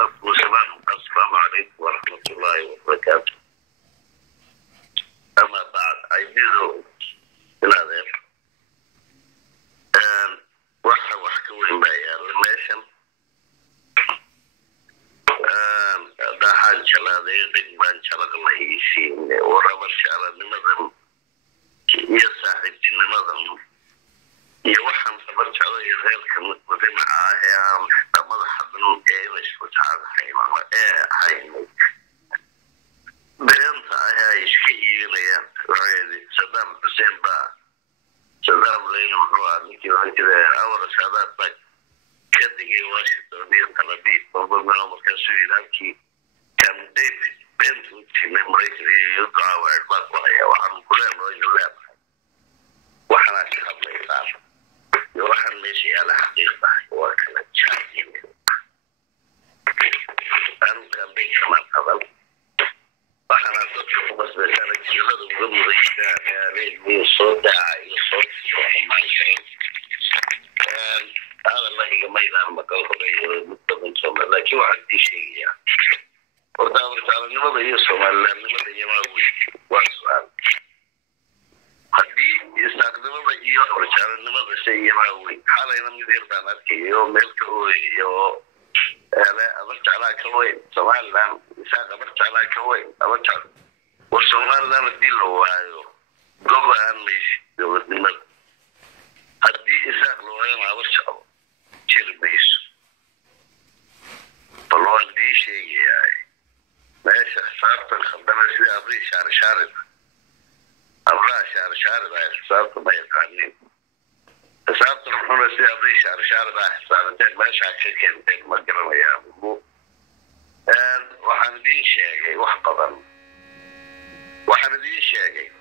السلام عليكم ورحمة الله وبركاته. أما بعد عايزين ننظر وحكوين بيا الماشن ده حال شلادي دقبان شلاد الله يشين ورمى الشعر لماذا يساعد لماذا يوحن صبر شعر يغير كمتمثل معاه مضحة بنو مش وتعاد حيما حيما بينتا هاي يشكي ليا رايدي صدام حسين با صدام لين محوى ميكي وانكذا أول سادات باك كدقي واشنطن تلابيب بابا منه مركزوي لانكي كان ديفيد بنت من مريك يدعى وعربات وهي وعن كلهم رجل لاب وحنا شخص ليسار يوحن ماشي على حقيقة وكانت شاكين أنا كان بيك كمان قبل وحنا تطلق بس بسالك جلد وضم ضيشان يا ليل مين صوت داعي صوت وهم عايشين هذا الله ما يدعم مقال خليه متبن سوما لكن واحد دي شيء يعني ورداور تعالى لماذا يسوما لماذا يماوي واسوال haddii istaaqdamada iyo horjaaranimada sheeyamaaway xalayna mid yartaan arkayo meelka iyo abarjaclaa ka weyn somalilan isaaq abarjaclaa ka weyn abarjac war somalilan haddii la waayo gob-aan maysi dowladnimada haddii isaaq la waayona abarjaclo jiri mayso bal waan dii sheegayaa meesha xisaabtan khaldana sida abrii shaarishaarid أبغى شهر ده حسابت ما يقانين حسابت رحنا سي أبغى شهر ده حسابتين ما شاكل كنتين ما قرر يا أبو وحندين شيء وحقا وحندين شيء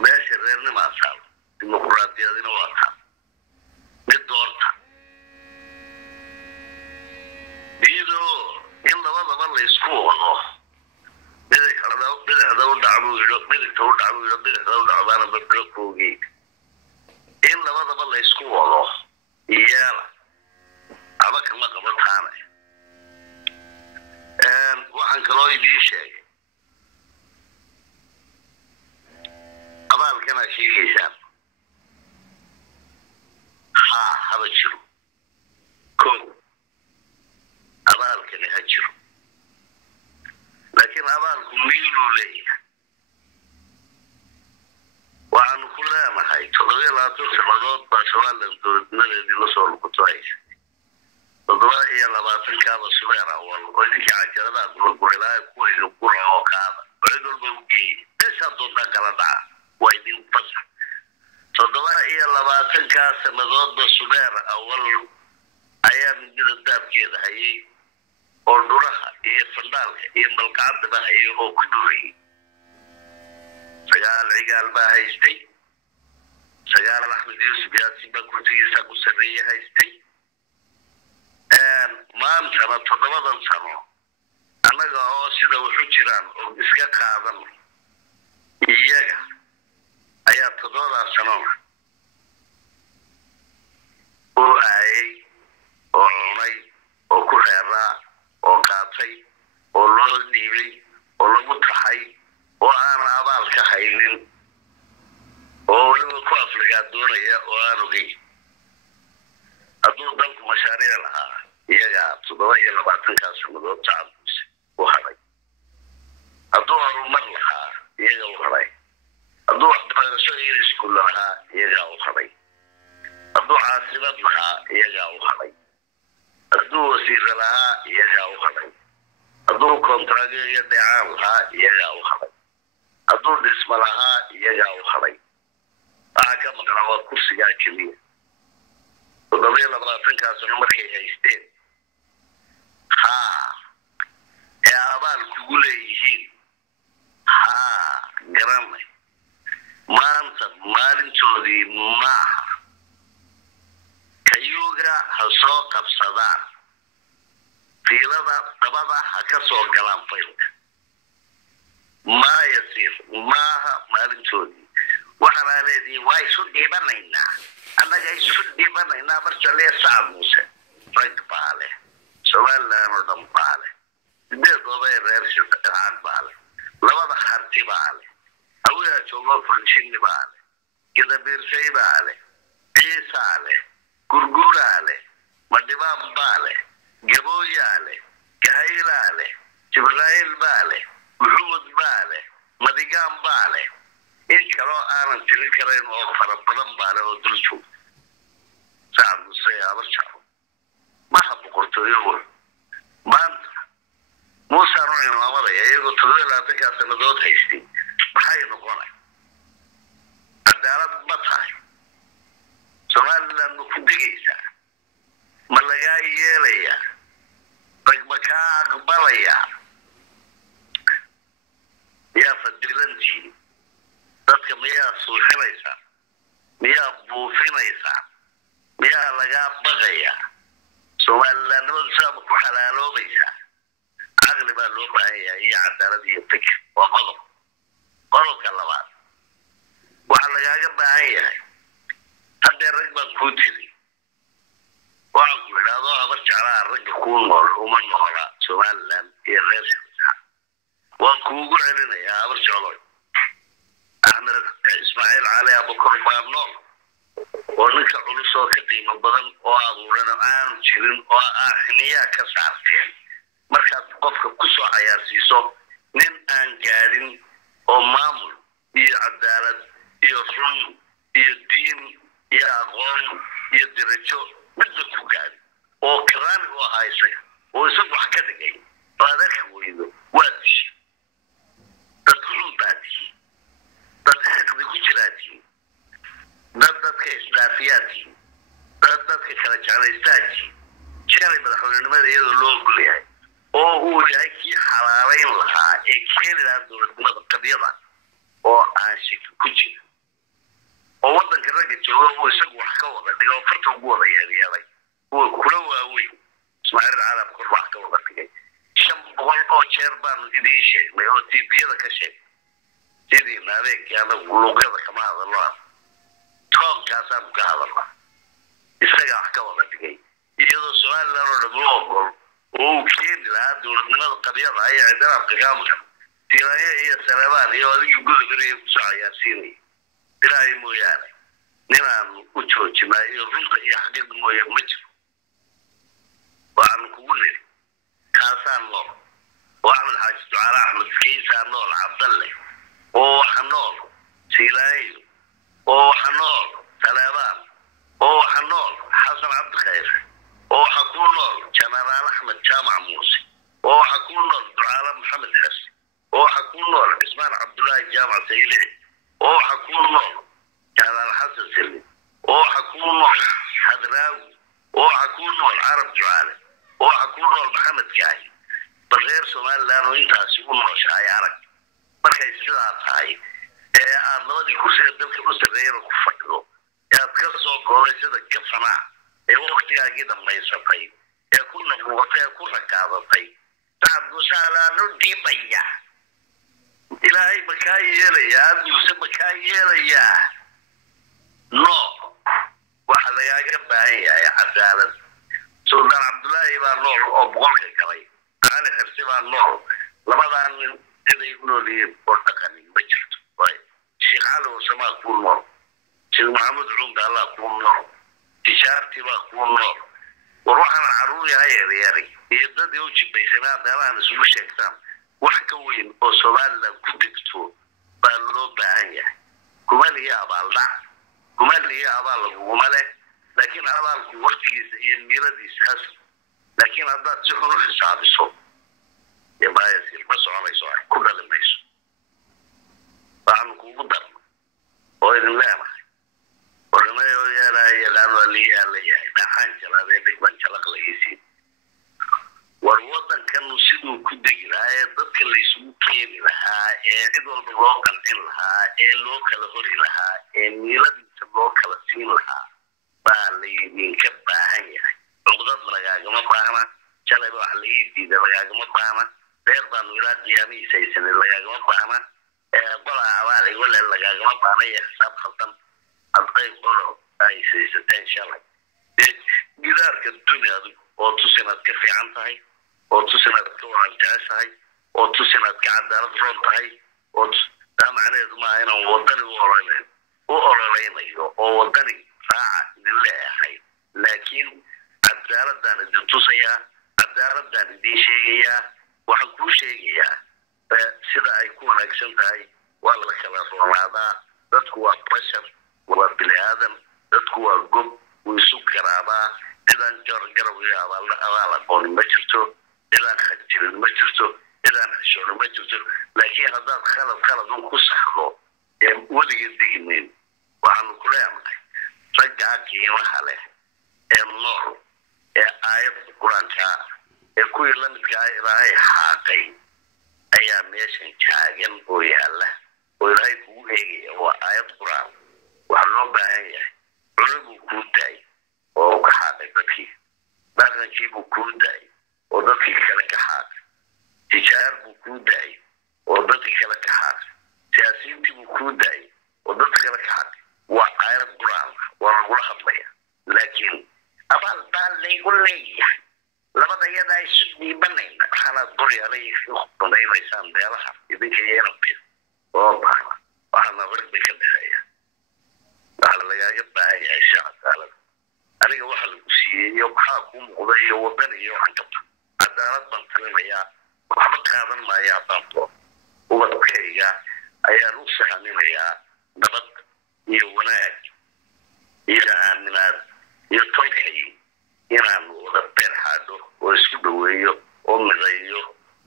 ماشي غيرنا ما صار الديمقراطية دي واضحة بالدورتها بيدو يلا والله يسكوه بدأ هذول دعموا بدأ تقول دعموا بدأ هذول دعموا أنا ببلوكوجي إلا ما ضل الله يسكوا الله يلا أبغى ما قبل ثاني واحد كلاي بيشة أبغى كنا شيء إنسان هذا شو كون أبغى كنا هجرو لكن أبالكم ميلوا لي وعن كلها ما هي تضوي لا تصل بسؤال الدولة الذي نصر القطعيش تضوي إلى ما تنكاب السمير أول وذيك عجلات والقرلاء كوي القرى وكذا ويقول بوجي ليش أضطر كلامها ويدين فصح تضوي إلى ما تنكاب سمدود السمير أول أيام من الداب كذا هي orduraha iyo fandaalka iyo balqaadaba ayuu ku dhuray sagaal cigaal baa haystay sagaal Axmed Yuusuf Yaasin baa kursigiisa ku sareeyay haystay maanta toddobadan sano anaga oo sida wuxuu jiraan oo iska qaadan iyaga ayaa toddobadan sano oo ay oo cunay oo ku reeraa oo qaatay oo loo dhiibay oo lagu taxay oo aan abaal ka haynin oo waliba ku afligaa doonaya oo aan ogey hadduu dalku mashaariic lahaa iyaga 27 sanadood tacabus u haray hadduu horumar lahaa iyaga u haray hadduu waxbarasho iyo iskuul lahaa iyaga u haray hadduu caasimad lahaa iyaga u haray hadduu wasiir lahaa iyaga u haray hadduu kontraagyo iyo deecaan lahaa iyaga u haray hadduu dhismo lahaa iyaga u haray waxa ka maqnaa waa kursigaa keliya 27 sano markay haysteen ee abaal kugu leeyihiin garanay maanta maalintoodii maaha kayuga ha soo qabsadaan fiilada dabada ha ka soo galaan faylka ما يصير ما لنتودي وحنا الذي وايسودي بنينا أنا جاي سودي بنينا برجع لي صعب موسى فرق باله سؤال لا نردم باله ده قضايا رئيس العام باله لما بحرتي باله أولا شغل فرنشين باله كده بيرشي باله بيس باله كرجور باله مدبام باله جبوي باله كهيل باله جبرائيل باله محمد باله مدقام باله إن كلا أنا تري كرين أو فربنا باله ودرسوا سعد مسيا برشة ما حب قرطو يقول ما أنت موسى روحي ما يقول تقول لا تكاد سندوت هيستي بحي نقوله عدالة بطاي سؤال لأنه كدقيسة ملقاي يليا بكا أقبليا يا فدلنتي dadka miyaa suuxinaysaa miyaa buufinaysaa miyaa lagaa baqaya Soomaalilandnimadu saaba ku xalaaloobaysaa caqli baa loo baahan yahay iyo cadaalad iyo fikir waa qodobka labaad waxaa lagaaga baahan yahay haddee rag baan kuu tiri waxaan ku idhaahdo habar jeclaa ragga kuu nool uma noola Somaliland iyo reer Shabeelle waan kuugu celinayaa habar jecloy أحمد إسماعيل علي أبو كربان نور ونك علوسه كتيم بدن وأقولنا الآن شيرين وأحنيا كسرتين مركز قف كسو عياسيسو نن أنجارين ومامل يعدالة يصون يدين يأغون يدرجو بدكوا قاري وكران وهايسك ويسوق حكتك أي فهذا هو يدو وادش تدخلون بادي dadka ku jiraati dadka islaafiyaati dadka kala jeclaystaati jeclay madaxweynenimada iyadoo loo ogol yahay oo uu yahay kii xalaaleyn lahaa ee keeni lahaa dowladnimada qadiyada oo aan shaki ku jirin oo wadanka ragga jooga uu isagu wax ka wada dhigo farta ugu wada yeelay uu kula waawey Ismaaciil Carab kor wax ka wada dhigay 500 oo jeer baan idiin sheegnay oo TV-yada ka sheegay sidii naadeeg yaana luuqyada kama hadalno toonkaasaan ka hadalna isaga wax ka wada dhigay iyadoo Soomaaliland oo dhan ogol oo keeni lahaa dowladnimada qadiyada ay cidaraabka gaamka tiraaye iyo salabaan iyo adiga gudubariyo ku socaysiinay ilaahay mooyaane ninaan u joojinay iyo runta iyo xaqiiqda mooyaane ma jiro waxaan kugu leeyahay kaasaan nool وأحمد حاج دعاء أحمد كيسا نول عبد الله وحنول سيلاي وحنول سليمان وحنول حسن عبد الخير وحكون نول جنرال أحمد جامع موسى وحكون نول دعاء محمد حسن وحكون نول عثمان عبد الله جامع سيلي وحكون نول جنرال حسن سلمي وحكون نول حدراوي وحكون نول عرب جعالي وحكون نول محمد كاهي بغير Somaliland intaasi u nooshahay arag markay sidaa tahay ee aad labadii kursi dalka u sareeyay ku fadhido aad ka soo goobay sida kafana ee waqtigaagii dhammaysatay ee ku noqotay ku rakaadatay taad gusaalaano diibaya ilaahay makaa yeelaya aduuse makaa yeelaya no waxa lagaaga baahan yahay cadaalad Sultan Abdullahi baa nool oo boqolka galay على حسابها النور لبعض إذا يقولوا لي برتقني بجرت طيب الشيخ علي وسماه كون نور الشيخ محمد عمد الله كون نور تجارتي بقى كون نور وروح أنا عروضي هاي ريالي يدد يوجي بيسنا ده أنا سلوش إكتام وحكوين وصوال لو كنت تفو بالو بعيا كمال هي أبال لا كمال هي أبال كمال لكن أبال وقت الميلاد يسخس لكن هذا تشوفه في ساعة الصوت يبقى يصير بس على يسوع كل اللي ما يسوع فعن قدر وإذن الله ما ورنا يا لا يا لا ولي اللي نحن جل هذا بيك من جلق ليسي والوطن كانوا سيدو كدقي لها ضدك اللي يسوق كيني لها إدوال بالواقع لها اللوكال هوري لها ميلاد اللوكال سين لها بالي من كبها هنيا عقدات لغاقة ما باهنا شلي بوح ليدي ده لغاقة ما باهنا beer baanu ilaa qiyaamihiisa aysan lagagama baahna qolaa abaal igu le lagagama baahna iyo xisaab khaldan hadday qolo ay saysateen shalay gidaarka dunya adigu oo tusinaad ka fiican tahay oo tusinaad ka waran jeceshahay oo tusinaad ka cadaalad roon tahay oo taa macnaheedu maaha inaan wadani u ololeynayo oo wadani raaca idin leeyahay laakiin cadaaladaan idin tusayaa cadaaladaan idin sheegayaa waxaan kuu sheegayaa sida ay ku wanaagsan tahay waa la kala roonaadaa dadku waa bashar waa bini aadan dadku waa gob wuu isu garaabaa cidaan garab iyo abaal aqooni ma jirto cidaan xajirin ma jirto cidaan xishooni ma jirto laakiin haddaad khalad un ku saxdo weligeed diginayn waxaanu ku leenahay raggaa qiimaha leh nool aayadda qur-aanka kuwii la midkaa ilaahay xaaqay ayaa meeshan taagan oo yaalla oo ilaahay kugu eegaya waa aayad qur-aan waxaa loo baahan yahay cunuguu kuu daay oo ka xaaqay dadkii dhaqankiibuu kuu daay oo dadkii kale ka xaaqay tijaar buu kuu daay oo dadkii kale ka xaaqay siyaasiyiintiibuu kuu daay oo dadka kale ka xaaqay waa aayad qur-aan waa lagula hadlaya laakiin abaal baa laygu leeyahay labada yadaa isu dhiibanayna waxaanaad qoryaala khudbadaynaysaan meelaha idinka yeelabkeed oo baahna waxaana rag bay ka dhexeeya waxaa lagaaga baahan yahay si cadaalad aniga waxa lagu siiyey iyo maxaa kuu muuqda iyo wadan iyo waxaan kabta cadaalad baan talinayaa waxba qaadan maayo haddaan doo ubadkayga ayaan u sahaminayaa nabad iyo wanaag iyo aaminaad iyo tolkay inaan wada beerxaadho oo isku dhaweeyo oo midayo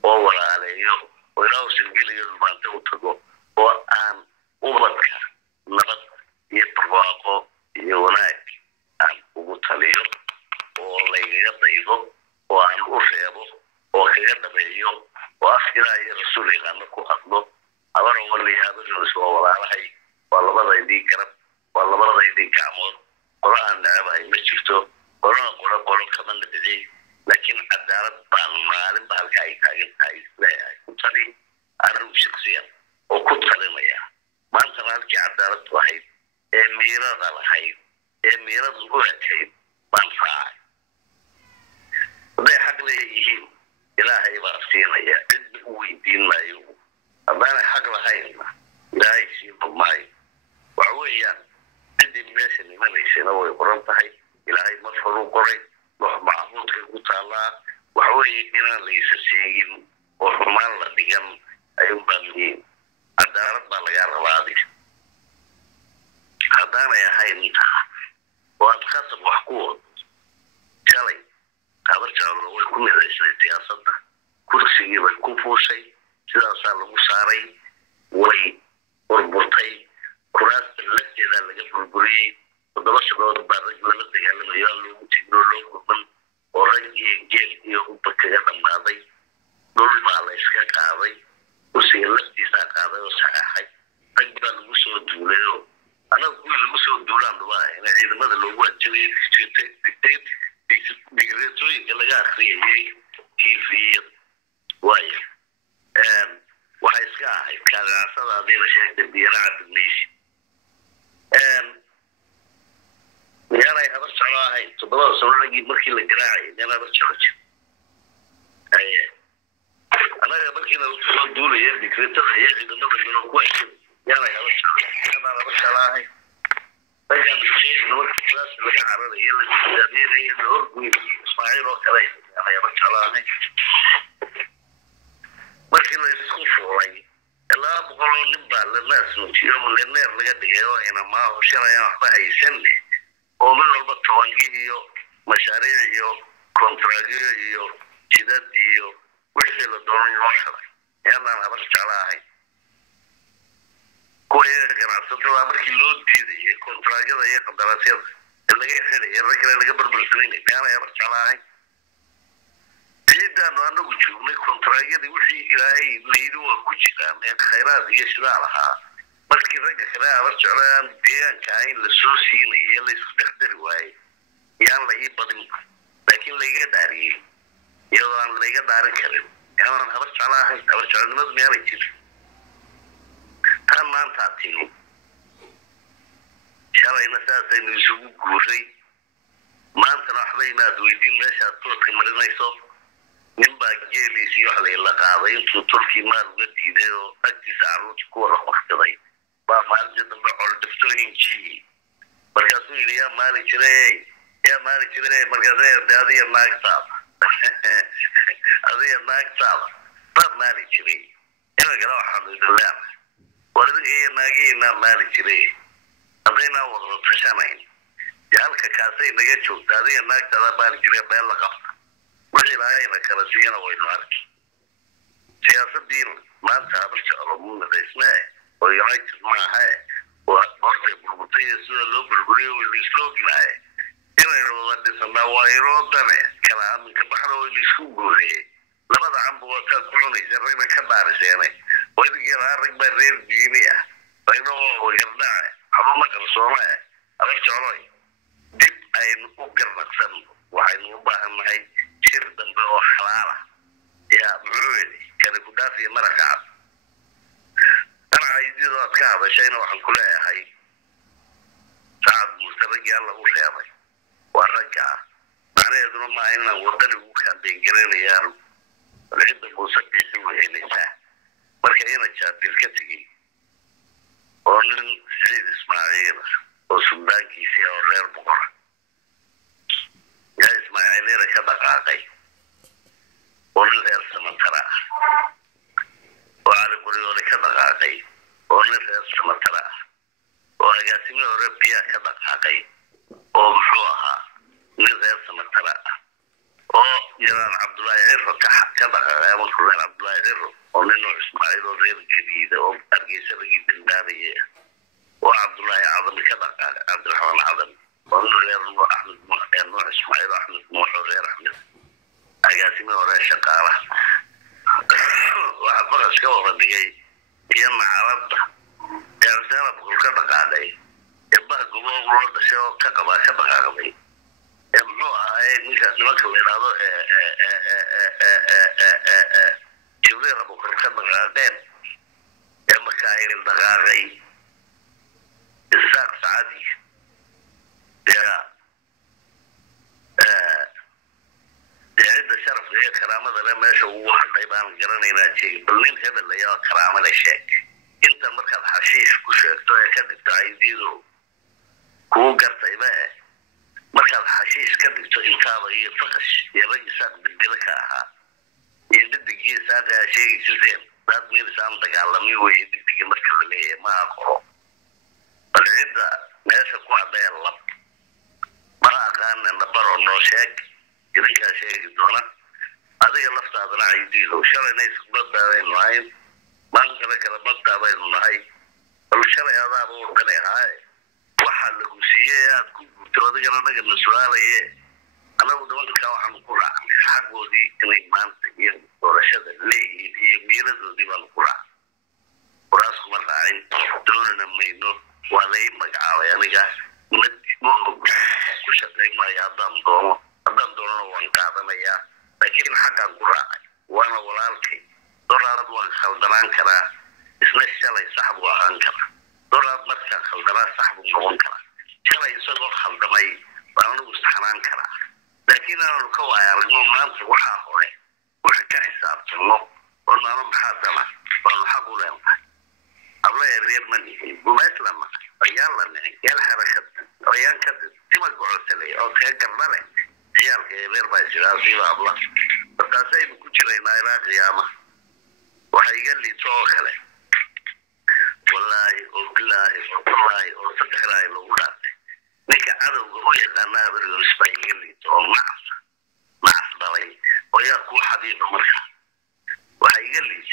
oo walaaleeyo oo ilaa sirgeliyo dhumaanta u tago oo aan ubadka nabad iyo barwaaqo iyo wanaag aan ugu taliyo oo laygaga daydo oo aan u reebo oo kaga dhabeeyo oo afkiraa iyo rasuul yaqaano ku hadlo abara waliyaabadiis waa walaalahay waa labadaydii garab waa labadaydii gacmood qolo aan nacabahay ma jirto qolo kama nabicin laakiin cadaalad baan maalinba halka ay taagan tahay isleeyahay ku tali arrin shaksiyan oo ku talinaya maantana halkii cadaalad lahayd ee miirada lahayd ee miiradu u ekayd baan raacay hadday xaq leeyihiin ilaahay baa siinaya cidna u weydiin maayo haddaanay xaq lahaynna ilaahay siima maayo waxa weeyaan ciddii meesha nimanaysana way qoran tahay ilaahay marfaruu qoray wax macbuudkay ku taallaa waxa weeye inaan laysa sheegin oo xumaan la dhigan ayuun baa muhiim cadaalad baa lagaa rabaa adiga haddaanay ahayn intaa oo aad khasab wax ku wado shalay habar jaallo way ku midaysay siyaasadda kursigii bay ku fuushay sidaasaa lagu saaray way burburtay kuraasta lafteedaa laga burburiyey 7 shadood baa rag lala dagaalamayo loogu tigno loo gurban oo rag iyo geel iyo ubba kaga dhammaaday dhul baa la iska qaaday kursiga laftiisaa qaaday oo saxaxay rag baa lagu soo duulayo anaga kuwii lagu soo duulaan dhubaa in ciidamada loogu anjabay digreetooyinka laga akhriyayay tviyad waayo waxay iska ahayd kaagacsadaadiina sheegtay biyana cadibnaysi miyaanay habar jeclo ahayn 7 sano ragii markii la garaacayay miyaan habar jeclo jir anaga markiina soo duulaya digreetada iyo ciidamada galo ku haysa miyaanay habar jeclo ahayn ragaan sheegayna markii kalaas laga cararayo la jidaadeynaya la horgoyn ismaaciil oo kale miyaanay habar jeclo ahayn markii la isku fuulay ilaa 100 nin baa la naasnuujiyo milyaneer laga dhigay oo inamaa hushanayaan waxba haysan leh oo mid walba tawangihi iyo mashaariic iyo kontraagyo iyo jidad iyo wixii la doonay loo xiray yaalaan habar jeclo ahayn kuwa ganacsatada markii loo diidayay kontraagyada iyo qandaraasyada laga xirayay rag kale laga barbarsanayay miyaanay habar jeclo ahayn ciidaanu anagu joognay kontraagyadii wixii ilaahay layidhi waa ku jiraan ee khayraad iyo shidaal ahaa markii ragga kale habar jeclo aan deegaanka ahayn la soo siinay ee la isku dhex dari waayey yaan la ii badin laakiin layga dhaariyey iyadoo aan layga dhaarin karin أنا هبرش على المدن يا رجل كان ما أنت عطيني شرعي مساسة إنه يسوق جوري ما أنت راح بينا دويدين ليش هتطلق مرينا يصف من باقي اللي سيوح لي اللقاضين تركي ما لقيت ده أكتي سعروت كورة مختلي ما أرجع نبيع الدفترين شيء مركزوا لي يا مالك شري مركزين هذه الناقصة هذه الناقصة طب مالك شري أنا قالوا الحمد لله ورد هي ناقينا مالك شري هذينا وضع فشانين جالك كاسين نجتشو هذه الناقصة مالك شري بين لقب وحي لاينا كرسينا وينارك سياسة دين ما انت عبرت علمون الاسماء ويعيش معها وقرت بربطية سوى اللو بربري والإسلوك لها إنا يرودي سنة ويرودنا كلام كبحر والإسلوك لها لماذا عم بواتات قروني جرينا كبارس يعني وإذا كان رقبة رير جينية وإنه ويرنع حضرنا كرسونا عبرت علي دب أين أقر نقصن وحين مباهم هاي شر دنبه وحلالة يا معودي كان يكون دافي مركعب أنا عايزين أتكعب شيء وحن كلها هاي سعد مسترجع الله وخيامي والرجع معناه يدرون ما إننا وردني وكان بينجرين يارو العدة المسبي سوى إليسا مركا هنا جاد بالكتغي ونن سعيد إسماعيل وسودان كيسيا والرير بقرة يا إسماعيل كدقاقي ونغير سمترا وعلى قريولي كدقاقي ونغير سمترا وأقاسمي وربيا كدقاقي ومحوها نغير سمترا وجنان عبد الله عرف كدقاقي ومحوين عبد الله عرف وننو إسماعيل ورير جديدة وأرقيس رقيد الدارية وعبد الله عظم كدقاقي عبد الرحمن عظم ونغير أحمد نوح إسماعيل أحمد نوح وغير أحمد أقاسمي وراء شقالة واحد فرش كوفا دقي يما عرضة يا رسالة بقول كبقى علي يبقى قبوة ورد شو كبقى علي يمنوها هاي نيكا نمكو إلى جبريل بقول كبقى علي يما كاير الدغاغي الساق سعادي يا عند شرف هي كرامة لما يشوف واحد يبان قرنينا شيء بالنين هذا اللي هي كرامة للشيء أنت مركز حشيش كشك توي كذب تعيدينه كو قرط إباه مركز حشيش كذب تو أنت هذا يفقش يبغى ساق بالبلكها يدك جي ساق شيء زين بعد مين سام تقالمي ويدك مركز اللي ما أقرأ بالعدة ناس قاعد يلا ما كان نبرر نوشك إذا كان شيء دونا هذا يلفت هذا العيدين وشرع ناس بدأ بين العين ما نقدر كذا بدأ بين العين والشرع هذا هو بني هاي واحد لقوسية تكون تودي أنا نقدر نسوال إيه أنا ودون كواحد نقرأ حقه دي إني ما نتجين ورشد ليه دي ميرد دي ما نقرأ وراسكم العين دون نمينه ولا مقعوا يعني جا مو كشة ما يعظم دوما أدم دونا وانقاذنا يا لكن حقا قراء وانا ولالكي دولار وان خلدران كرا اسمه شلي صاحبه وان كرا دولار مركا خلدران صاحبه وان كرا شلي يسوق خلدمي وانا مستحنان كرا لكن انا الكوايا رجمو ما انت وحا هوري وحا كحساب تنو وانا انا محادنا وانا حقو لهم الله يريد مني بميت لما ويالا مني يالا حركت ويان كدد تما قعوت لي او تيكر مالي عيالك غير بايسير سيبا الله فقاسي بكجرينا إلى قيامة وحيقال لي توكله والله وبالله والله وصدق راي الأولاد نيك عدو قوية لأنها بالرسبة يقال لي تو معص بلي وياكو حبيب مرخى وحيقال لي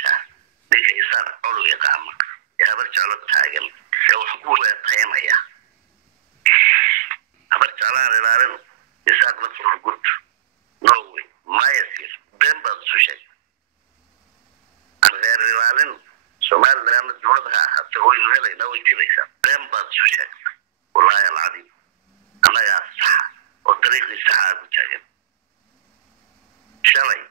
نيك إسان علو إقامة يا برجع للتاقل يا وحقوله يتخيمية أبرجع لها للارن يساق نفر القد نووي ما يصير بين بعض الشيء عن غير الوالين سؤال لأن الدولة حتى هو ينهلي نووي كذا يساق بين بعض الشيء والله العظيم أنا يا الصحة والطريق للصحة بجاهل شلي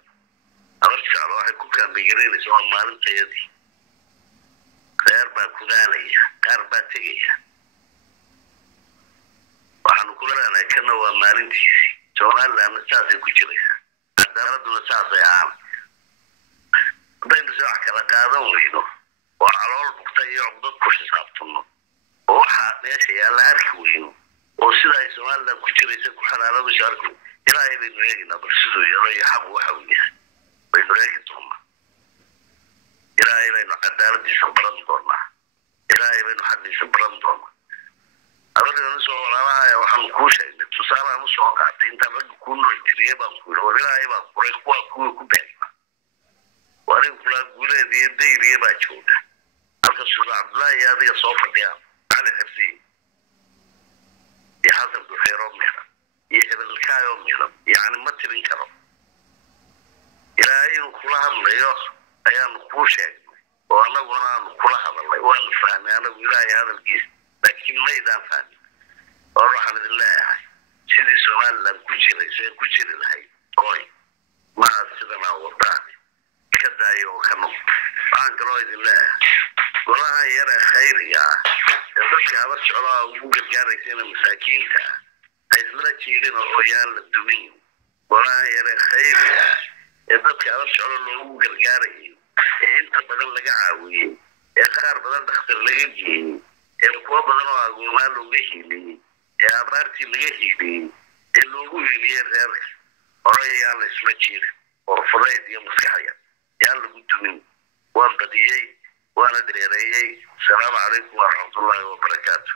أرجع واحد كوكا بيجرين سواء مالن تيدي غير باكودانية كارباتية وحن كلنا كنا ومالن تيسي سواء لا نساسي كجريها عدالة نساسي عام بين ساعة كلا قادم وينه وعلى البقطة عقدة كل ساعتنا وواحد ناس يلا أركوينه وسيدا يسمع لنا كجريسة كحنا مش أركو إلهي بينوينا برسلو يلا يحب وحويها بينوينا توما إلهي بينو عدالة يسبرن دونا إلهي بينو حد يسبرن دونا أقول نسوا وراها يا وحن كوشة إن تصار نسوا قاعد أنت بدك كونه يتريبا كله ولا يبا كله كبيرنا وأنا كلا كله دي ريبا شونا الرسول عبد الله يا ذي صوفة ديا على حفظي يحسب بخيرهم مهرا يهبل الكايوم مهرا يعني ما تبين كرم إلهي كلها من يوم أيام كوشة وأنا كلها والله وأنا فاهم أنا إلهي هذا الجيش لكن ما يدان فاني والرحمة الله سيدي سؤال لم كجري الهي قوي ما سيدنا وضعني كدا يوكنو عن قرويد الله والله يرى خير يا ذلك هذا الشعراء وقل جاريسين المساكين حيث لا تشيلين الريان للدمين والله يرى خير يا ذلك هذا الشعراء اللي وقل جاري انت بدل لقى عاوي يا خير بدل تختار لقى القوة بدنوا أقومان لوجهي يا أبارتي لوجهي اللوجي غير رأي على سماتير ورفضت يوم مسكحية يلا قلت من وأنا بديي وأنا دريري السلام عليكم ورحمة الله وبركاته.